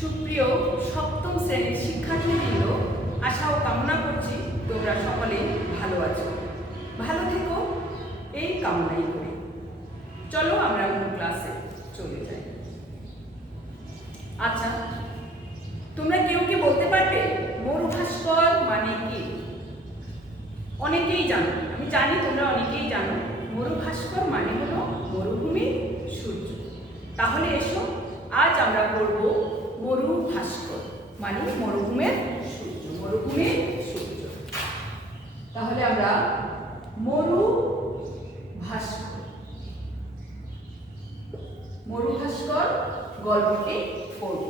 সুপ্রিয় সপ্তম শ্রেণীর শিক্ষার্থীবৃন্দ, আশা ও কামনা করছি তোমরা সকলেই ভালো আছো, ভালো থেকো এই কামনাই করি। চলো আমরা মূল ক্লাসে চলে যাই। আচ্ছা, তোমরা কেউ কি বলতে পারবে মরুভাস্কর মানে কি? অনেকেই জানো, আমি জানি তোমরা অনেকেই জানো। মরুভাস্কর মানে হলো মরুভূমির সূর্য। তাহলে এসো আজ আমরা পড়ব মরুভাস্কর মানে মরুভূমির সূর্য, মরুভূমির সূর্য। তাহলে আমরা মরুভাস্কর গল্পটি পড়ব।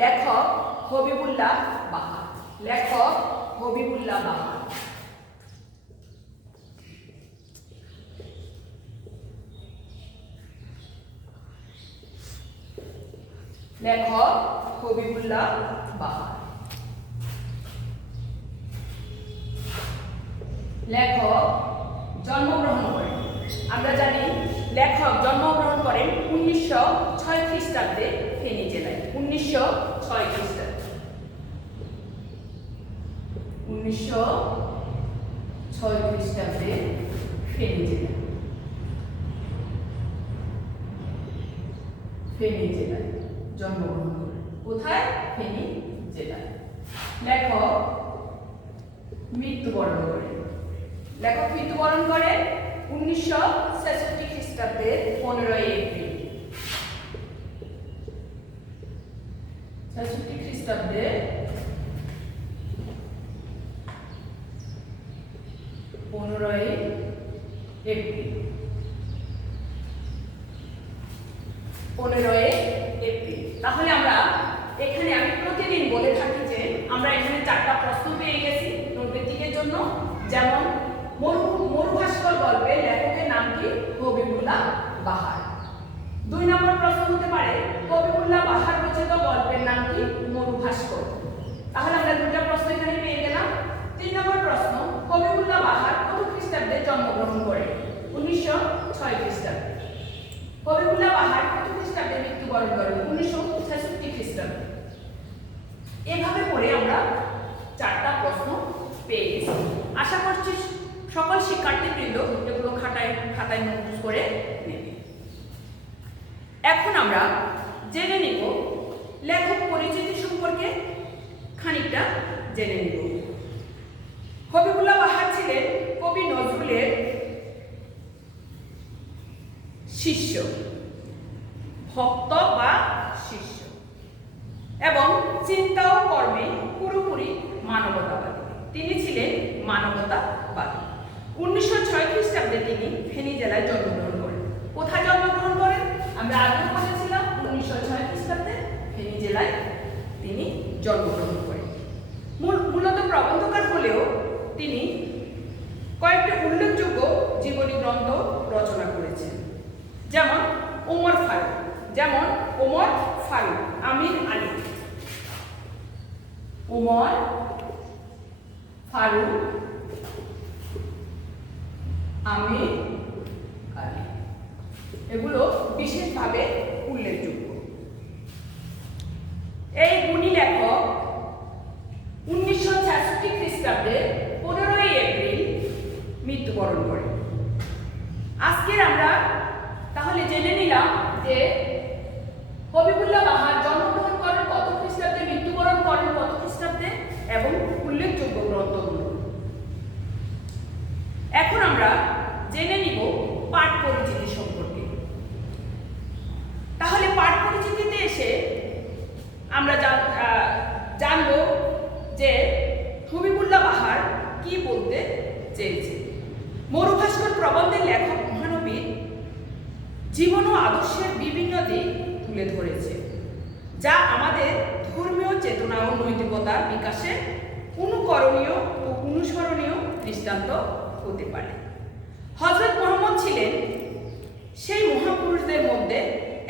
লেখক হবিবুল্লাহ বাহার। লেখক হবিবুল্লাহ বাহার। লেখক হবিবুল্লাহ বাহার। লেখক জন্মগ্রহণ করেন, আমরা জানি লেখক জন্মগ্রহণ করেন 1906 খ্রিস্টাব্দে ফেনী জেলায়। 1906 খ্রিস্টাব্দে 1906 খ্রিস্টাব্দে ফেনী জেলায়। ফেনী জেলায় জন্মগ্রহণ করেন। কোথায়? ফেনী জেলায়। লেখক মৃত্যুবরণ করেন। লেখক মৃত্যুবরণ করেন 1966 খ্রিস্টাব্দের 15 এপ্রিল। 66 খ্রিস্টাব্দে 15 এপ্রিল। 15 এপ্রিল। তাহলে আমরা এখানে, আমি প্রতিদিন বলে থাকি যে আমরা এখানে 4টা প্রশ্ন পেয়ে গেছি নৈবেদিকের জন্য। যেমন মরুভাস্কর গল্পের লেখকের নাম কি? হবিবুল্লাহ বাহার। 2 নম্বর প্রশ্ন হতে পারে হবিবুল্লাহ বাহার রচিত গল্পের নাম কি? মরুভাস্কর। তাহলে আমরা 2টা প্রশ্ন এখানে পেয়ে গেলাম। 3 নম্বর প্রশ্ন, হবিবুল্লাহ বাহার কত খ্রিস্টাব্দে জন্মগ্রহণ করেন? 1906 খ্রিস্টাব্দে। হবিবুল্লাহ বাহার কত খ্রিস্টাব্দে মৃত্যুবরণ করেন? 1966 খ্রিস্টাব্দে। এভাবে করে আমরা 4টা প্রশ্ন পেয়ে গেছি। আশা করছি সকল শিক্ষার্থীবৃন্দ এগুলো খাতায় নোট করে নেবে। এখন আমরা জেনে নিব লেখক পরিচিতি সম্পর্কে খানিকটা জেনে নিব। হবিবুল্লাহ বাহার ছিলেন কবি নজরুলের শিষ্য, ভক্ত বা শিষ্য, এবং চিন্তা ও কর্মে পুরোপুরি মানবতাবাদী। তিনি ছিলেন মানবতাবাদী। 1906 খ্রিস্টাব্দে তিনি ফেনী জেলায় জন্মগ্রহণ করেন। কোথায় জন্মগ্রহণ করেন? আমরা আগে বলেছিলাম 1906 খ্রিস্টাব্দে ফেনী জেলায় তিনি জন্মগ্রহণ করেন। মূলত প্রবন্ধকার হলেও তিনি কয়েকটি উল্লেখযোগ্য জীবনী গ্রন্থ রচনা করেছেন। যেমন ওমর ফারুক, আমির আলী। ওমর ফারুক, আমির আলী, এগুলো বিশেষভাবে উল্লেখযোগ্য। এই গুণী লেখক 1966 খ্রিস্টাব্দে 15 এপ্রিল মৃত্যুবরণ করেন। আজকের আমরা তাহলে জেনে নিলাম যে হবিবুল্লাহ বাহার জন্মগ্রহণ করেন কত খ্রিস্টাব্দে, মৃত্যুবরণ করেন কত খ্রিস্টাব্দে, এবং উল্লেখযোগ্য গ্রন্থগুলো। এখন আমরা জেনে নিব পাঠ পরিচিতি সম্পর্কে। তাহলে পাঠ পরিচিতিতে এসে আমরা জানব যে হবিবুল্লাহ বাহার কি বলতে চেয়েছে। মরুভাস্কর প্রবন্ধের লেখক মহানবীর জীবন ও আদর্শের বিভিন্ন দিক তুলে ধরেছে, যা আমাদের ধর্মীয় চেতনা ও নৈতিকতার বিকাশে অনুকরণীয় ও অনুসরণীয় দৃষ্টান্ত হতে পারে। হযরত মুহাম্মদ ছিলেন সেই মহাপুরুষদের মধ্যে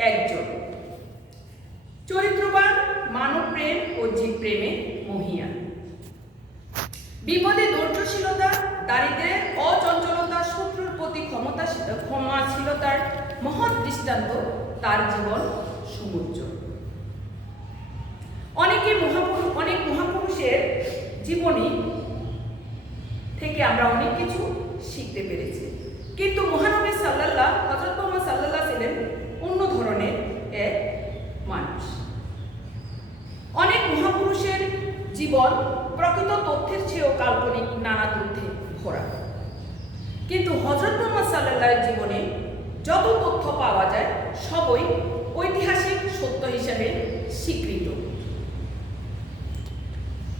একজন, চরিত্রবান, মানবপ্রেম ও জীবপ্রেমে মহীয়ান। বিপদে ধৈর্যশীলতা, দারিদ্র্যের অচঞ্চলতা, শত্রুর প্রতি ক্ষমাশীলতার মহৎ দৃষ্টান্ত তার জীবন সমুজ্জ্বল। থেকে আমরা অনেক কিছু শিখতে পেরেছি। কিন্তু মহানবী হযরত মুহাম্মদ সাল্লাল্লাহু ছিলেন অন্য ধরনের এক মানুষ। অনেক মহাপুরুষের জীবন প্রকৃত তথ্যের চেয়েও কাল্পনিক নানা তথ্যে ভরা, কিন্তু হযরত মুহাম্মদ সাল্লাল্লাহু জীবনে যত তথ্য পাওয়া যায় সবই ঐতিহাসিক সত্য হিসেবে স্বীকৃত।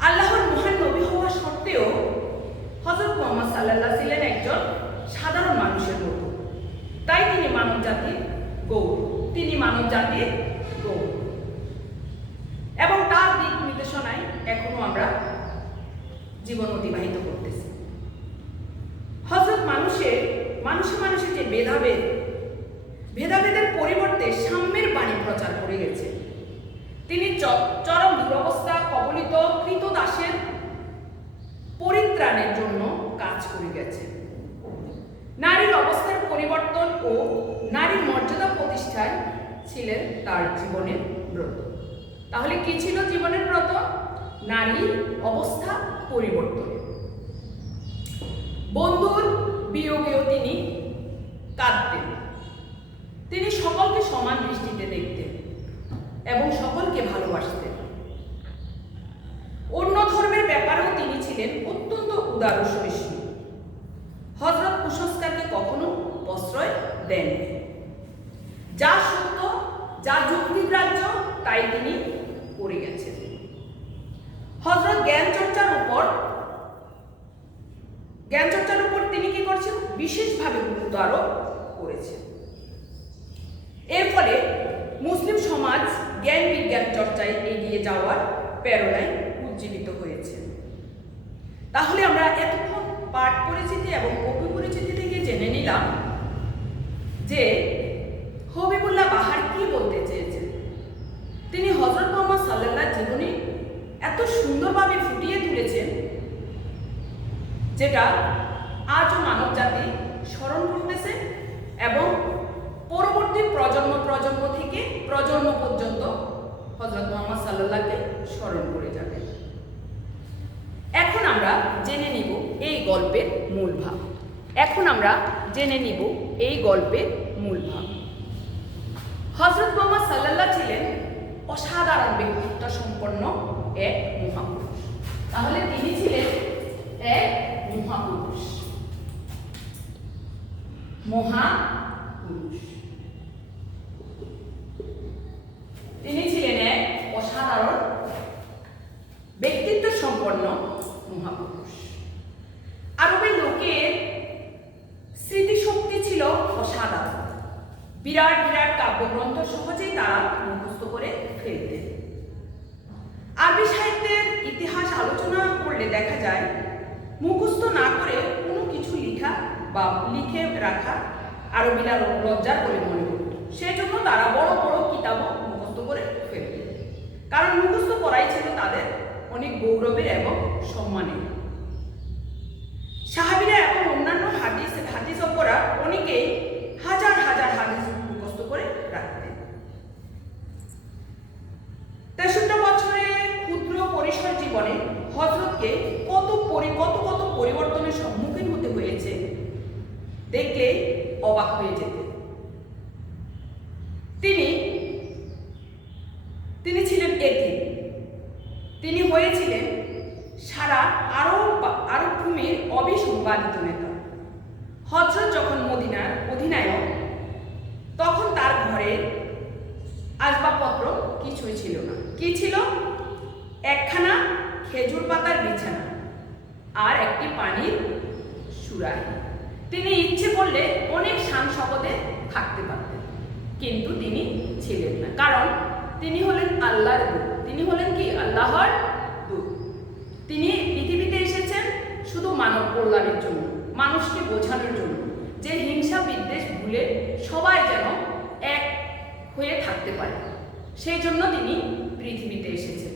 আল্লাহর মহান নবী হওয়া সত্ত্বেও হযরত মুহাম্মদ সাল্লাল্লাহু ছিলেন একজন সাধারণ মানুষের মতো, তাই তিনি মানব জাতির গৌরব। এবং তার দিক নির্দেশনায় এখনো আমরা জীবন অতিবাহিত করতেছি। হযরত মানুষে যে ভেদাভেদের পরিবর্তে সাম্যের বাণী প্রচার করে গেছে। তিনি চরম দুরবস্থা কবলিত কৃতদাসের পরিত্রাণের জন্য কাজ করে গেছে। নারীর অবস্থার পরিবর্তন ও নারীর মর্যাদা প্রতিষ্ঠায় ছিলেন তার জীবনের ব্রত। তাহলে কি ছিল জীবনের ব্রত? নারীর অবস্থা পরিবর্তন। বন্ধুর বিয়োগেও তিনি কাঁদতেন। তিনি সকলকে সমান দৃষ্টিতে দেখতেন এবং সকলকে ভালোবাসতেন। অন্য ধর্মের ব্যাপারেও তিনি ছিলেন অত্যন্ত উদার ও সহিষ্ণু। হযরত কুসংস্কারকে কখনো প্রশ্রয় দেননি। যা সত্য, যা যুক্তিগ্রাহ্য তাই তিনি করে গেছেন। হযরত জ্ঞান চর্চার উপর তিনি কি করছেন? বিশেষভাবে গুরুত্ব আরোপ করেছেন। এর ফলে মুসলিম সমাজ জ্ঞান বিজ্ঞান চর্চায় এগিয়ে যাওয়ার প্রেরণায় উজ্জীবিত হয়েছে। তাহলে আমরা এতক্ষণ পাঠ পরিচিতি এবং কবি পরিচিতি থেকে জেনে নিলাম যে হবিবুল্লাহ বাহার কি বলতে চেয়েছেন। তিনি হযরত মুহাম্মদ সাল্লাল্লাহু জীবনী এত সুন্দরভাবে ফুটিয়ে তুলেছেন, যেটা আজও মানব জাতি স্মরণ করতেছে এবং পরবর্তী প্রজন্ম থেকে প্রজন্ম পর্যন্ত হযরত মুহাম্মদ সাল্লাল্লাহুকে স্মরণ করে যাবে। এখন আমরা জেনে নিব এই গল্পের মূল ভাব। হযরত মুহাম্মদ সাল্লাল্লাহু ছিলেন অসাধারণ ব্যক্তিত্ব সম্পন্ন এক মহাপুরুষ। তাহলে তিনি ছিলেন এক মহাপুরুষ। তিনি ছিলেন এক অসাধারণ ব্যক্তিত্ব সম্পন্ন মহাপুরুষ। আরবের লোকের স্মৃতিশক্তি ছিল অসাধারণ। বিরাট বিরাট কাব্যগ্রন্থ সহজেই তারা মুখস্থ করে ফেলতেন। আরবি সাহিত্যের ইতিহাস আলোচনা করলে দেখা যায় মুখস্থ না করে কোনো কিছু লিখে রাখা আরবিরা লজ্জার বলে মনে করত। সেজন্য তারা বড় বড় কিতাবও মুখস্থ করে ফেলতেন, কারণ মুখস্থ করাই ছিল তাদের অনেক গৌরবের এবং সম্মানের। সাহাবীরা এবং অন্যান্য হাদিসজ্ঞরা অনেকেই হাজার হাজার হাদিস মুখস্থ করে রাখতেন। 63 বছরে ক্ষুদ্র পরিসর জীবনে হযরতকে কত পরিবর্তনের সম্মুখীন হতে হয়েছে দেখলে অবাক হয়ে যেতেন। তিনি ছিলেন এতিম। তিনি হয়েছিলেন সারা আরব ভূমির অবিসংবাদিত নেতা। হযরত যখন মদিনার অধিনায়ক, তখন তার ঘরের আসবাবপত্র কিছুই ছিল না। কি ছিল? একখানা খেজুর পাতার বিছানা আর একটি পানির সুরাই। তিনি ইচ্ছে করলে অনেক শান শকতে থাকতে পারতেন, কিন্তু তিনি ছিলেন না, কারণ তিনি হলেন আল্লাহর দূত। তিনি হলেন কি? আল্লাহর দূত। তিনি পৃথিবীতে এসেছেন শুধু মানব কল্যাণের জন্য, মানুষকে বোঝানোর জন্য, যে হিংসা বিদ্বেষ ভুলে সবাই যেন এক হয়ে থাকতে পারে, সেই জন্য তিনি পৃথিবীতে এসেছেন।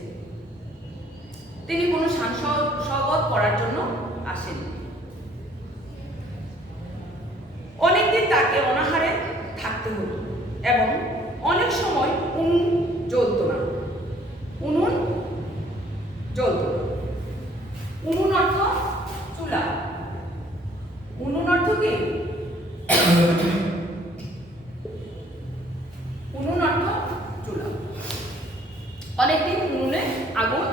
তিনি কোনো শান শওকত করার জন্য আসেননি। অনেকদিন তাকে অনাহারে থাকতে হতো এবং অনেক সময় উনুন জ্বলত না। উনুন অর্থ চুলা। অনেকদিন উনুনে আগুন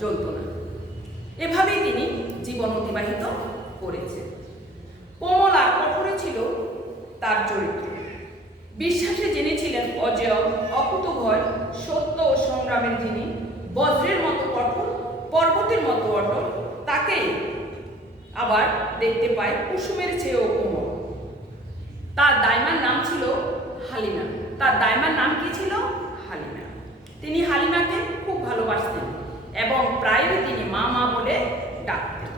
জ্বলত না। এভাবেই তিনি জীবন অতিবাহিত করেছেন। কোমল আর কঠোরে ছিল তার চরিত্র। বিশ্বাসে যিনি ছিলেন অজেয়, অকুতভয়, সত্য ও সংগ্রামের যিনি বজ্রের মতো কঠোর, পর্বতের মতো অটল, তাকেই আবার দেখতে পায় কুসুমের চেয়েও কোমল। তার দাইমার নাম ছিল হালিমা। তার দাইমার নাম কি ছিল? হালিমা। তিনি হালিমাকে খুব ভালোবাসতেন এবং প্রায়ই তিনি মা মা বলে ডাকতেন।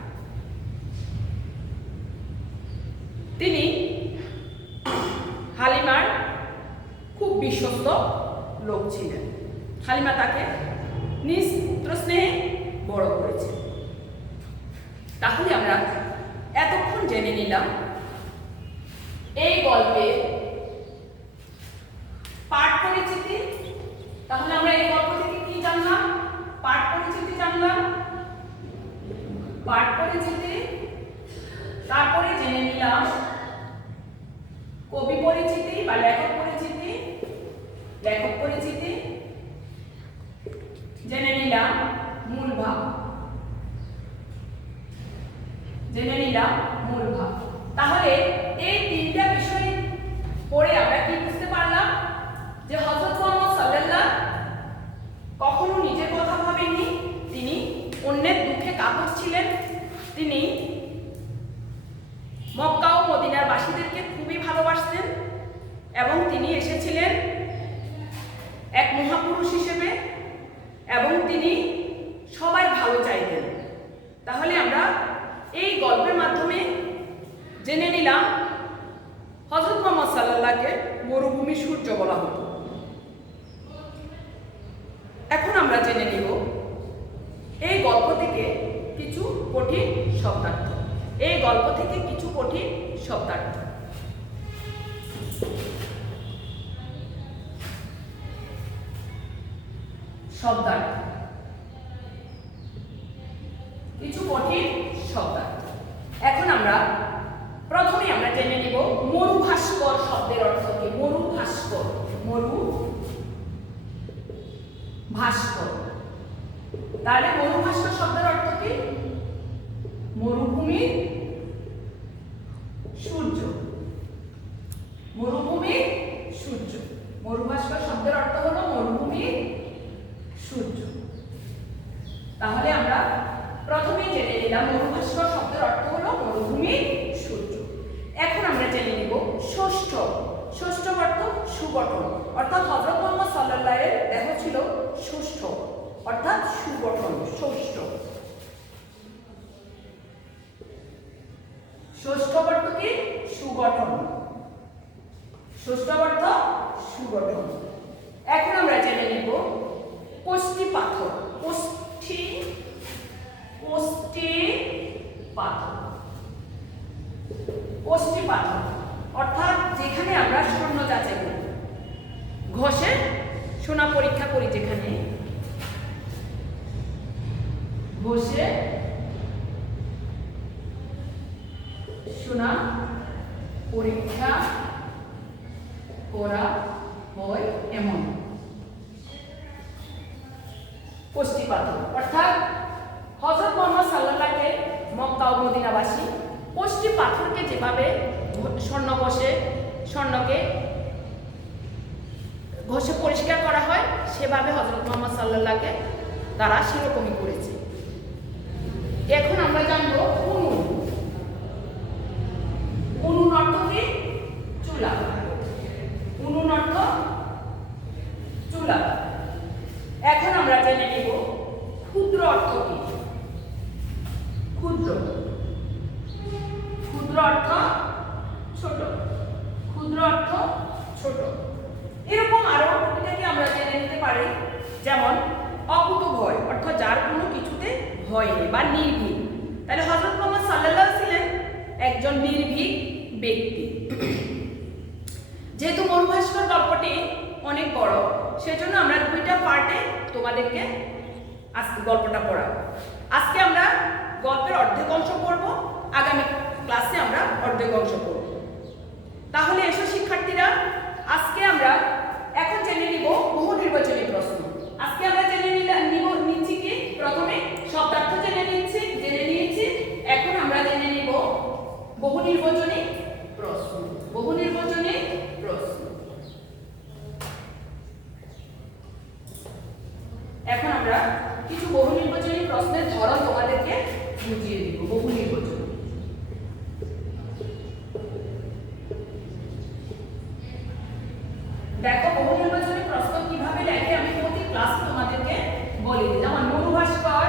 তিনি হালিমার খুব বিশ্বস্ত লোক ছিলেন। হালিমা তাকে নিজ স্নেহে বড় করেছে। তাহলে আমরা এতক্ষণ জেনে নিলাম এই গল্পে পাঠ পরিচিতি। তাহলে আমরা এই গল্প থেকে কি জানলাম? পাঠ পরিচিতি জানলাম, পাঠ পরিচিতি। তারপরে জেনে নিলাম কবি পরিচিতি বা লেখক পরিচিতি, লেখক পরিচিতি। জেনে নিলাম মূল ভাব, জেনে নিলাম মূল ভাব। তাহলে এই তিনটা বিষয় পড়ে আমরা কি বুঝতে পারলাম? যে হযরত মুহাম্মদ সাল্লাল্লাহু কখনো নিজের কথা ভাবেননি, তিনি অন্যের দুঃখে কাতর ছিলেন। তিনি মক্কা ও মদিনার বাসীদেরকে খুবই ভালোবাসতেন এবং তিনি এসেছিলেন এক মহাপুরুষ হিসেবে এবং তিনি সবাই ভালো চাইতেন। তাহলে আমরা এই গল্পের মাধ্যমে জেনে নিলাম হযরত মুহাম্মদ সাল্লাল্লাহুকে মরুভূমি সূর্য বলা হতো। এখন আমরা জেনে নিব এই গল্প থেকে কিছু কঠিন শব্দার্থ। এই গল্প থেকে কিছু কঠিন শব্দার্থ। শব্দার্থ, কিছু কঠিন শব্দার্থ। এখন আমরা প্রথমে আমরা জেনে নিব মরুভাস্কর শব্দের অর্থ কি। মরুভাস্কর, মরু ভাস্কর। তাহলে মরুভাস্কর শব্দের অর্থ কি? মরুভূমির সূর্য, মরুভূমির সূর্য। মরুভাস্কর শব্দের অর্থ হলো মরুভূমির সূর্য। তাহলে আমরা প্রথমেই জেনে নিলাম মরুভাস্কর শব্দের অর্থ হলো মরুভূমির সূর্য। এখন আমরা জেনে নিব ষষ্ঠ। ষষ্ঠ অর্থ সুগঠন, অর্থাৎ হযরত মুহাম্মদ সাল্লাল্লাহু এর দেহ ছিল ষষ্ঠ, অর্থাৎ সুগঠন। ষষ্ঠ, ষষ্ঠ অর্থ কি? সুগঠন। ষষ্ঠ অর্থ সুগঠন। এখন আমরা জেনে নিব কোষ্ঠী পাথর। কোষ্ঠী, কোষ্ঠী পাথর, কোষ্ঠী পাথর অর্থাৎ যেখানে আমরা স্বর্ণ যাচাই করি, ঘষে সোনা পরীক্ষা করি, যেখানে ঘষে সোনা পরীক্ষা করা হয় এমন কোষ্ঠী পাথর। অর্থাৎ হযরত মুহাম্মদ সাল্লাল্লাহুকে মক্কা ও মদিনাবাসী কোষ্ঠী পাথরকে যেভাবে স্বর্ণ ঘষে, স্বর্ণকে ঘষে পরিষ্কার করা হয়, সেভাবে হযরত মুহাম্মদ সাল্লাল্লাহুকে তারা সেরকমই করেছে। এখন আমরা জানবো উনুন। উনুন অর্থ কি? চুলা। উনুন অর্থ চুলা। এখন আমরা জেনে নিব ক্ষুদ্র অর্থ কি। ক্ষুদ্র, ক্ষুদ্র অর্থ ছোট, ক্ষুদ্র অর্থ ছোট। এরকম আরো এটাকে আমরা জেনে নিতে পারি, যেমন অকুতভয় অর্থাৎ যার কোনো কিছুতে ভয় নেই বা নির্ভীক। তাহলে হযরত মুহাম্মদ সাল্লাল্লাহু ছিলেন একজন নির্ভীক ব্যক্তি। যেহেতু মরুভাস্কর গল্পটি অনেক বড়, সেজন্য আমরা দুইটা পার্টে তোমাদেরকে আজকে গল্পটা পড়াবো। আজকে আমরা গল্পের অর্ধেক অংশ পড়ব, আগামী ক্লাসে আমরা অর্ধেক অংশ পড়ব। তাহলে এসো শিক্ষার্থীরা, আজকে আমরা এখন জেনে নিব বহু নির্বাচনী প্রশ্ন। আজকে আমরা জেনে এখন আমরা কিছু বহু নির্বাচনী প্রশ্নের ধরন তোমাদেরকে বুঝিয়ে দিব। বহু নির্বাচনী, দেখো বহু নির্বাচনী প্রশ্ন কিভাবে লেখে আমি প্রতি ক্লাসে তোমাদেরকে বলে দিই। যেমন মরু ভাস্কর,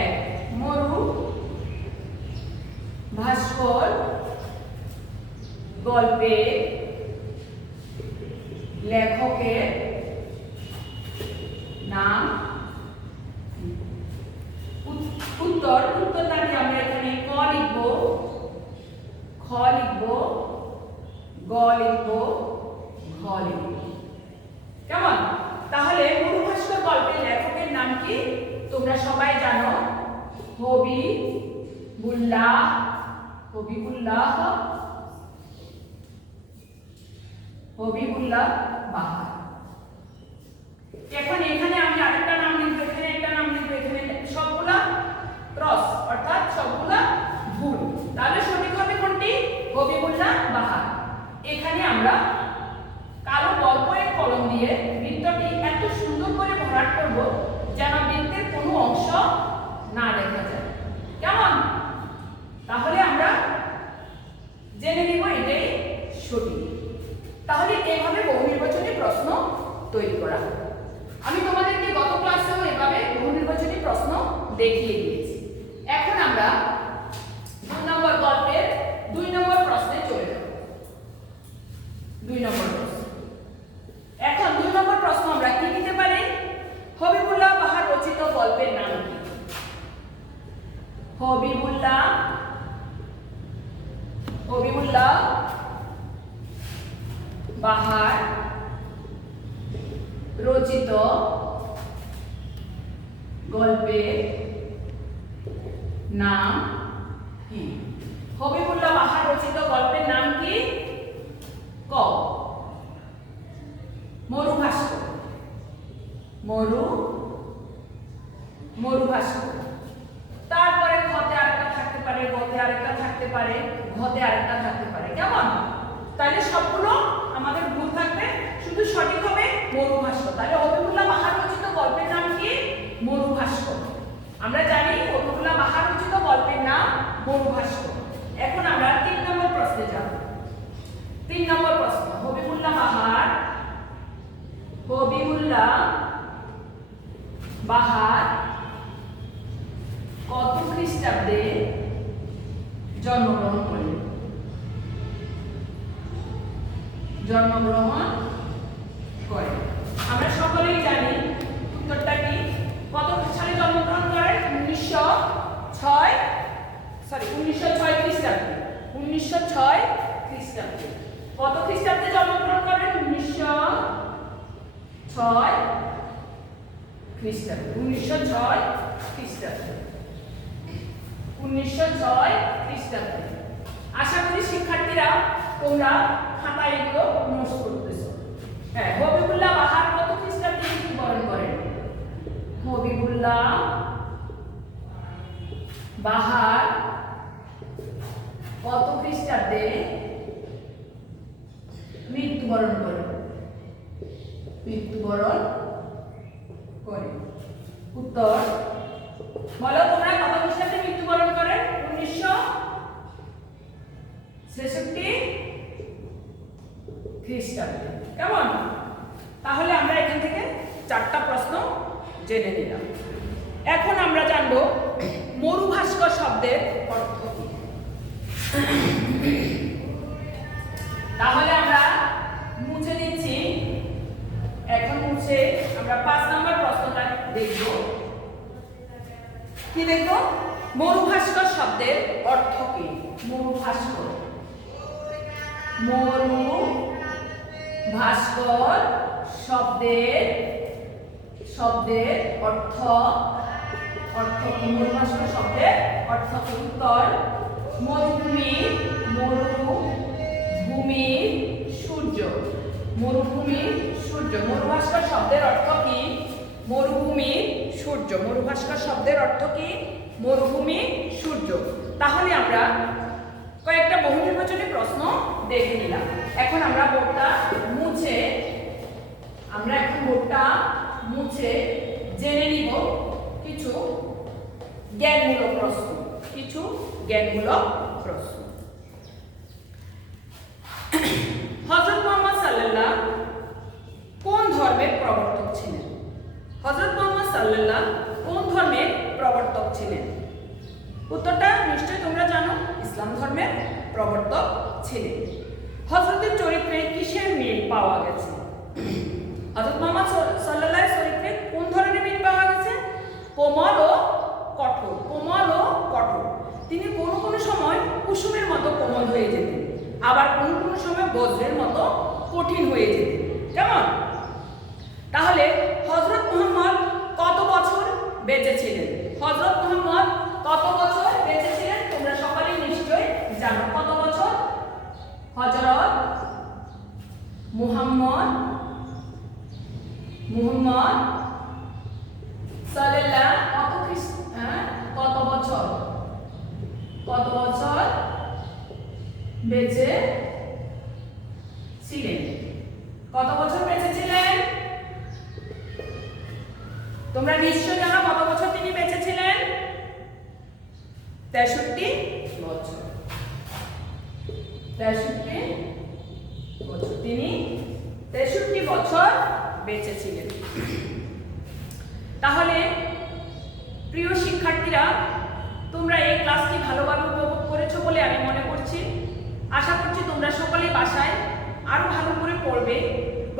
এক মরু ভাস্কর গল্পে লেখকের নাম। উত্তরটাকে আমরা এখানে ক লিখব, খ লিখব, গ লিখব, ঘ লিখব। কেমন? তাহলে মরু ভাস্কর গল্পের লেখকের নাম কি তোমরা সবাই জানো, হবিবুল্লাহ বাহার। এখন এখানে আমি আরেকটা নাম লিখব, এখানে একটা নাম লিখব, এখানে সবগুলা ক্রস অর্থাৎ সবগুলা ভুল। তাহলে সঠিক হবে কোনটি? হবিবুল্লাহ বাহার। এখানে আমরা কালো বলপয়ের কলম দিয়ে বৃত্তটি এত সুন্দর করে ভরাট করব যেন বৃত্তের কোনো অংশ না দেখা যায়। কেমন? তাহলে আমরা জেনে নিব এটাই সঠিক। তাহলে এইভাবে বহু নির্বাচনী প্রশ্ন তৈরি করা। আমি তোমাদেরকে গত ক্লাসেও এভাবে বহু নির্বাচনী প্রশ্ন দেখিয়ে দিয়েছি। এখন আমরা 2 নম্বর গল্পের 2 নম্বর প্রশ্নে চলে যাব। 2 নম্বর প্রশ্ন। এখন 2 নম্বর প্রশ্ন আমরা কি দিতে পারি? হবিবুল্লাহ বাহার রচিত গল্পের নাম কি? হবিবুল্লাহ বাহার রচিত গল্পের নাম কি? হবিবুল্লাহ বাহার রচিত গল্পের নাম কি? ক মরু ভাস্কর। মরু ভাস্কর। তারপরে খতে আরেকটা থাকতে পারে, গতে আরেকটা থাকতে পারে, ঘতে আরেকটা থাকতে পারে। কেমন? তাহলে সবগুলো আমাদের ভুল থাকবে, শুধু সঠিক হবে মরু ভাস্কর। তাহলে হবিবুল্লাহ বাহার রচিত গল্পের নাম কি? মরু ভাস্কর। আমরা জানি হবিবুল্লাহ বাহার রচিত গল্পের নাম মরু ভাস্কর। এখন আমরা 3 নম্বর প্রশ্নে যাব। 3 নম্বর প্রশ্ন। হবিবুল্লাহ বাহার কত খ্রিস্টাব্দে জন্মগ্রহণ করেন? আমরা সকলেই জানি উত্তরটা কি। কত সালে জন্মগ্রহণ করেন? 1906 খ্রিস্টাব্দে। 1906 খ্রিস্টাব্দে। কত খ্রিস্টাব্দে জন্মগ্রহণ করেন? 1906 খ্রিস্টাব্দে। 1906 খ্রিস্টাব্দে। 1906 খ্রিস্টাব্দে। আশা করি শিক্ষার্থীরা তোমরা খাতায় এগুলো নোট করতেছো। হ্যাঁ, হবিবুল্লাহ বাহার কত খ্রিস্টাব্দে মৃত্যুবরণ করেন? হবিবুল্লাহ বাহার কত খ্রিস্টাব্দে মৃত্যুবরণ করেন? উত্তর বলো তোমরা, কত খ্রিস্টাব্দে মৃত্যুবরণ করেন? 1966 খ্রিস্টাব্দে। কেমন? তাহলে আমরা এখান থেকে 4টা প্রশ্ন জেনে নিলাম। এখন আমরা জানবো মরু ভাস্কর শব্দের অর্থ কি। তাহলে আমরা মুছে দিচ্ছি। এখন মুছে আমরা 5 নম্বর প্রশ্নটা দেখব। কি দেখব? মরু ভাস্কর শব্দের অর্থ কি? মরু ভাস্কর শব্দের অর্থ কি? মরু ভাস্কর শব্দের অর্থ কি? উত্তর মরুভূমির সূর্য। মরু ভাস্কর শব্দের অর্থ কি? মরুভূমির সূর্য। তাহলে আমরা কয়েকটা বহু নির্বাচনী প্রশ্ন দেখে নিলাম। এখন আমরা বোর্ডটা মুছে জ্ঞানমূলক প্রশ্ন, কিছু জ্ঞানমূলক প্রশ্ন। হযরত মুহাম্মদ সাল্লাল্লাহ কোন ধর্মের প্রবর্তক ছিলেন? হযরত মুহাম্মদ সাল্লাল্লাহ কোন ধর্মের প্রবর্তক ছিলেন? উত্তরটা নিশ্চয়ই তোমরা জানো, ইসলাম ধর্মের প্রবর্তক ছিলেন। হযরতের চরিত্রে কিসের মিল পাওয়া গেছে? হযরত মুহাম্মদ সাল্লাল্লাহর চরিত্রে কোন ধরনের মিল পাওয়া গেছে? কোমল ও কঠোর, কোমল ও কঠোর। তিনি কোনো কোনো সময় কুসুমের মতো কোমল হয়ে যেতেন, আবার কোনো কোনো সময় বজ্রের মতো কঠিন হয়ে যেতেন। কেমন? তাহলে হযরত মুহাম্মদ কত বছর বেঁচে ছিলেন? হযরত মুহাম্মদ কত বছর বেঁচে ছিলেন? তোমরা সকলেই নিশ্চয়ই জানো। কত বছর? হযরত মুহাম্মদ সাল্লাল্লাহ কত বছর বেঁচে ছিলেন? কত বছর বেঁচে ছিলেন? তোমরা নিশ্চয় জানো কত বছর তিনি বেঁচে ছিলেন? 63 বছর। 63 বছর তিনি 63 বছর বেঁচে ছিলেন। তাহলে প্রিয় শিক্ষার্থীরা, তোমরা এই ক্লাসটি ভালোভাবে উপভোগ করেছো বলে আমি মনে করছি। আশা করছি তোমরা সকলেই বাসায় আরো ভালো করে পড়বে,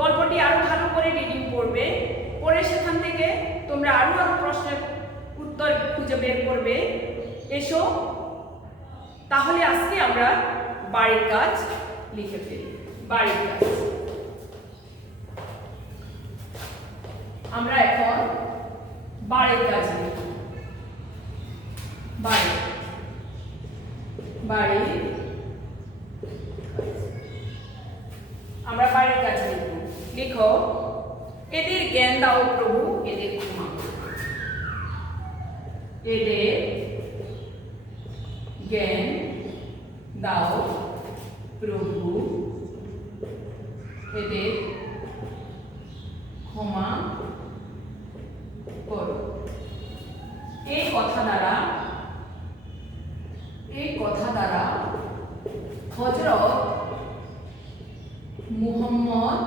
গল্পটি আরো ভালো করে রিডিং করবে, পড়ে সেখান থেকে তোমরা আরো প্রশ্নের উত্তর খুঁজে বের করবে। এসো তাহলে আজকে আমরা বাড়ির কাজ লিখে ফেলি। বাড়ির কাজ আমরা এখন বাড়ির কাজ লিখব। আমরা বাড়ির কাজ লিখব। লিখো, এদের জ্ঞান দাও প্রভু, এদের ক্ষমা করো। এদের জ্ঞান দাও প্রভু, এদের ক্ষমা করো। এই কথা দ্বারা হযরত মুহাম্মদ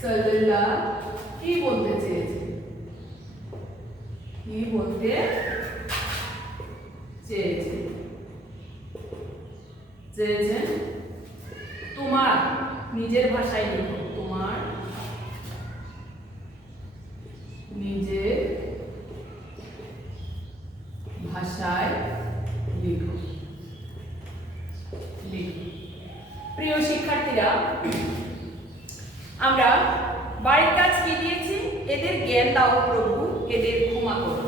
সাল্লাল্লাহ কি বলতে চেয়েছেন? তোমার নিজের ভাষায় লিখো। তোমার নিজের ভাষায় লিখো। প্রিয় শিক্ষার্থীরা, আমরা বাড়ির কাজ কি দিয়েছি? এদের জ্ঞান দাও প্রভু, এদের ক্ষমা করো।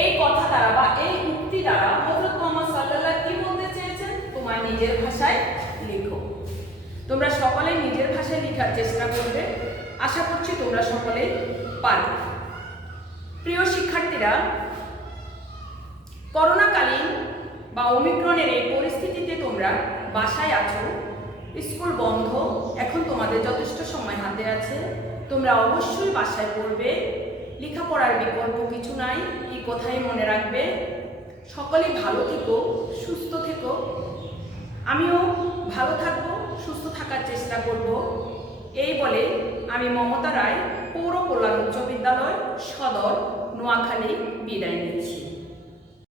এই কথা দ্বারা বা এই উক্তি দ্বারা হযরত মুহাম্মদ সাল্লাল্লাহ কি বলতে চেয়েছেন? তোমার নিজের ভাষায় লিখো। তোমরা সকলে নিজের ভাষায় লেখার চেষ্টা করবে। আশা করছি তোমরা সকলেই পারবে। প্রিয় শিক্ষার্থীরা, করোনাকালীন বা ওমিক্রনের এই পরিস্থিতিতে তোমরা বাসায় আছো, স্কুল বন্ধ, এখন তোমাদের যথেষ্ট সময় হাতে আছে। তোমরা অবশ্যই বাসায় পড়বে। লেখাপড়ার বিকল্প কিছু নাই, এই কথাই মনে রাখবে। সকলেই ভালো থেকো, সুস্থ থেকো। আমিও ভালো থাকবো, সুস্থ থাকার চেষ্টা করব। এই বলে আমি মমতা রায়, পৌর কল্যাণ উচ্চ বিদ্যালয়, সদর, নোয়াখালী বিদায় নিচ্ছি।